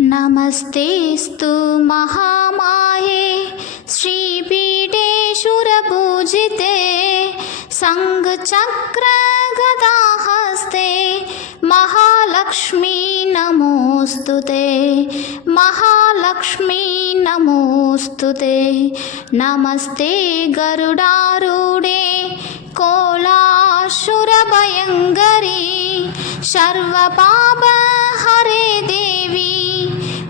नमस्तेऽस्तु महामाये श्रीपीठे शूरपूजिते शङ्खचक्रगदाहस्ते महालक्ष्मी नमोऽस्तुते। महालक्ष्मी नमोऽस्तुते। नमस्ते गरुडारूढे कोलासुरभयङ्करी सर्वपापहरे देवी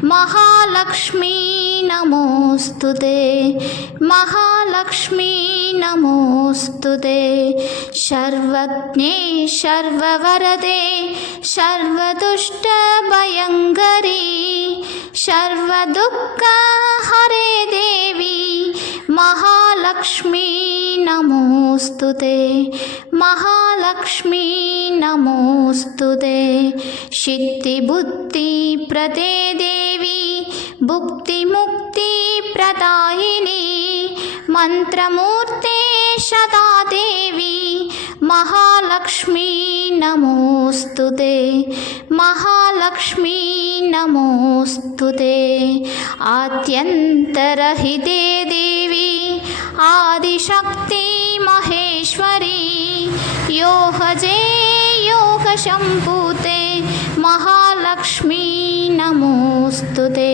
महालक्ष्मी नमोऽस्तुते। महालक्ष्मी नमोऽस्तुते। सर्वज्ञे सर्ववरदे सर्वदुष्टभयङ्करी सर्वदुःखहरे देवी महालक्ष्मी नमोऽस्तुते। महालक्ष्मी नमोऽस्तुते। सिद्धिबुद्धिप्रदे देवी भुक्तिमुक्तिप्रदायिनी मंत्रमूर्ते सदा देवी महालक्ष्मी नमोऽस्तुते। महालक्ष्मी नमोऽस्तुते। आद्यन्तरहिते देवी आदिशक्ति महेश्वरी योगजे योगसम्भूते महालक्ष्मी नमोऽस्तुते।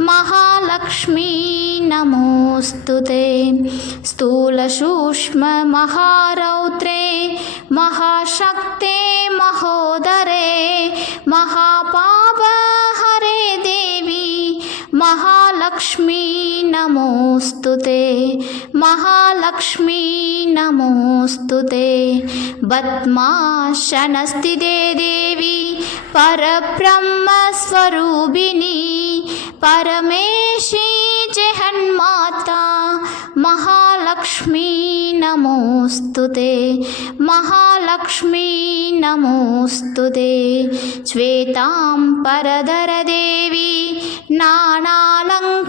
महालक्ष्मी नमोऽस्तुते। स्थूलसूक्ष्ममहारौद्रे महाशक्ते महोदरे महापापहरे देवी महालक्ष्मी नमोऽस्तुते। महालक्ष्मी नमोऽस्तुते। पद्मासनस्थिते देवी परब्रह्मस्वरूपिणी परमेशी जगन्माता महालक्ष्मी नमोऽस्तुते। महालक्ष्मी नमोऽस्तुते। श्वेताम्बरधर देवी नानालङ्कारभूषिते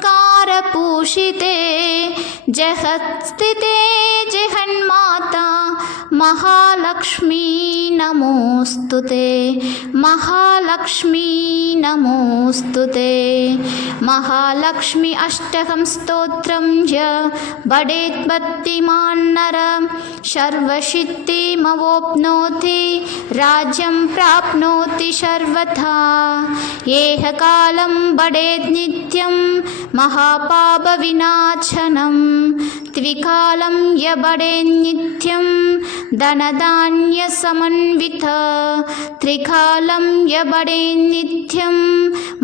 जगत्स्थिते जगन्माता महालक्ष्मी नमोऽस्तुते। महालक्ष्मी नमोऽस्तुते। महालक्ष्मी अष्टकं स्तोत्रं य पठेत् भक्तिमान् नरः सर्वसिद्धिमवाप्नोति राज्यं प्राप्नोति सर्वथा। एककालं पठेत् नित्यं महापापविनाशनं त्रिकालं य पठेत् नित्यं धनधान्यसमन्वितः त्रिकालं य पठेत् नित्यं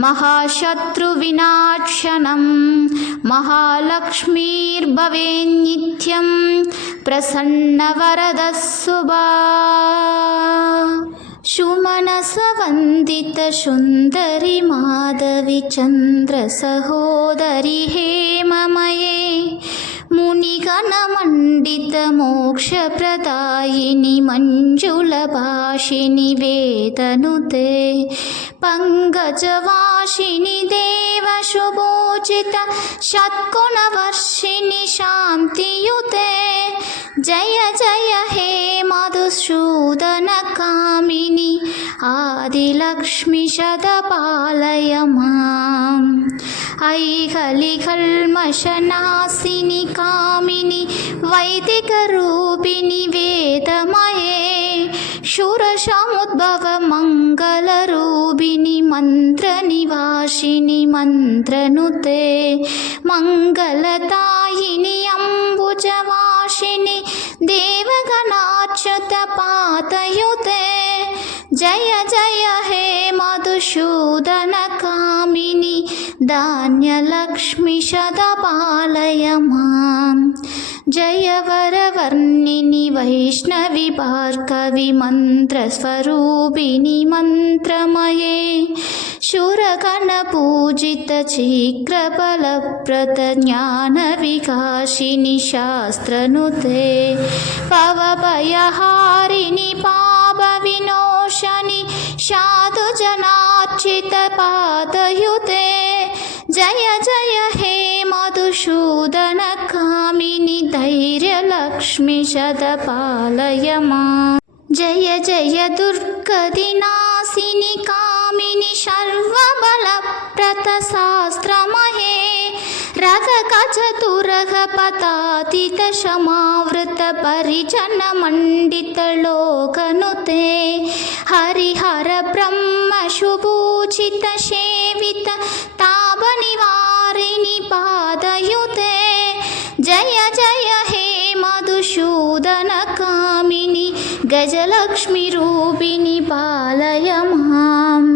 महाशत्रुविनाशनं महालक्ष्मीर्भवेत् नित्यं प्रसन्नवरदः शुभा। सुमनसवन्दित सुन्दरि माधवी चन्द्रसहोदरि हेममये मुनिगणमण्डित मोक्षप्रदायिनि मञ्जुलभाषिनि वेदनुते पङ्कजवासिनि देवशुभूषित षट्गुणवर्षिणि शान्तियुते जय जय हे मधुसूदनकामिनि आदिलक्ष्मि सदा पालय माम्। ऐहलिकल्मषनाशिनि कामिनि वैदिकरूपिणि वेदमये शूरसमुद्भव मङ्गलरूपिणि मन्त्रनिवासिनि मन्त्रनुते मङ्गलदायिनि अम्बुजवासिनि देवगणाच्युत पादयुते जय जय हे मधुसूदनकामिनि धान्यलक्ष्मि सदा पालय माम्। जय वरवर्णिनि वैष्णवि भार्गवि मन्त्रस्वरूपिणि मन्त्रमये शूरगणपूजित शीघ्रफलप्रद ज्ञानविकासिनि शास्त्रनुते भवभयहारिणि पापविनाशिनि साधुजनार्चित पादयुते जय जय हे मधुसूदनकामिनि धैर्यलक्ष्मि सदा पालय माम्। जय जय दुर्गतिनाशिनि कामिनि सर्वबलप्रद व्रतशास्त्रमहे रथकचतुरः पतातितशमावृतपरिजनमण्डितलोकनुते हरिहर ब्रह्मशुभूषितसेवित तापनिवारिणि पादयुते जय जय हे मधुसूदनकामिनि गजलक्ष्मीरूपिणि पालय माम्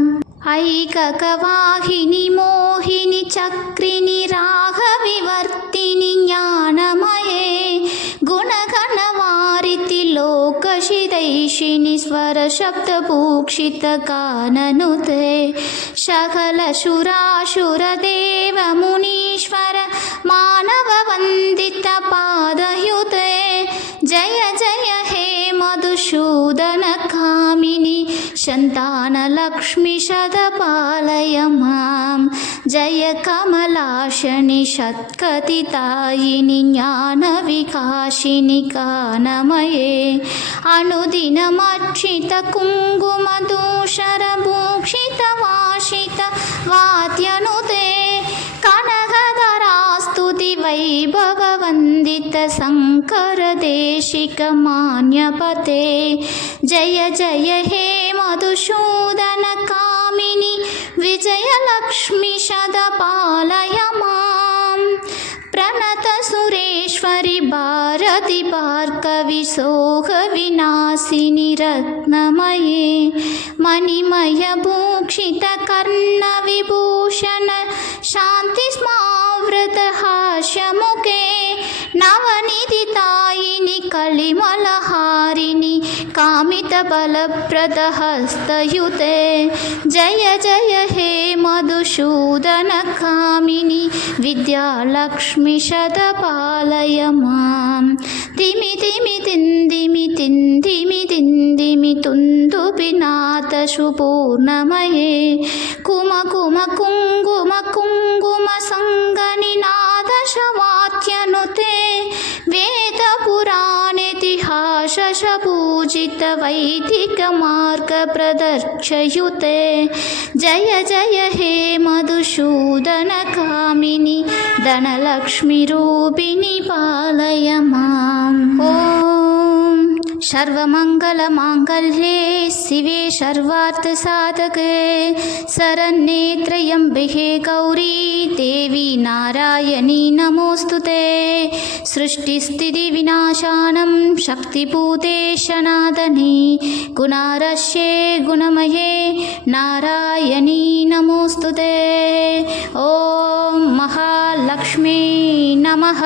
ऐककवाहिनि मोहिनि चक्रिणि राघविवर्तिनि ज्ञानमये गुणगणवारिति लोकशिदैषिणि स्वरशब्दभूषितगाननुते सकलसुरासुरदेवमुनीश्वर मानववन्दितपादयुते जय जय हे मधुसूदनकामिनि सन्तानलक्ष्मीशतपालय मां जय कमलाशनि षट्कतितायिनि ज्ञानविकासिनि गानमये अनुदिनमर्चितकुङ्कुमधूषरभूषितवासित वाद्यनुते कनकधरास्तुति वैभववन्दित शङ्करदेशिकमान्यपते जय जय हे मधुसूदनकामिनि विजयलक्ष्मीशतपालय मां प्रणतसुरेश्वरि भारति भार्गवि शोकविनाशिनि रत्नमये मणिमयभूषितकर्णविभूषण शान्तिस्मावृतहास्यमुखे नवनिधितायिनि कलिमलहारिणि कामितबलप्रदहस्तयुते जय जय हे मधुसूदनकामिनि विद्यालक्ष्मीशतपालय माम् तिमि तिमि तिन्दिमि तिन्दिमि तिन्दिमि तुन्दुपिनाथ सुपूर्णमये कुम कुम कुङ्कुम कुङ्कुम सङ्गनिनाद शवात्यनुते वेदपुराणेतिहासपूजित वैदिकमार्गप्रदर्शयुते जय जय हे मधुसूदनकामिनि धनलक्ष्मीरूपिणि पालय माम् ॐ सर्वमङ्गलमाङ्गल्ये शिवे सर्वार्थसाधके शरण्ये त्र्यम्बके गौरी देवी नारायणी नमोऽस्तुते सृष्टिस्थितिविनाशानं शक्तिभूते सनातने गुणारस्ये गुणमये नारायणी नमोऽस्तुते ॐ महालक्ष्मी नमः।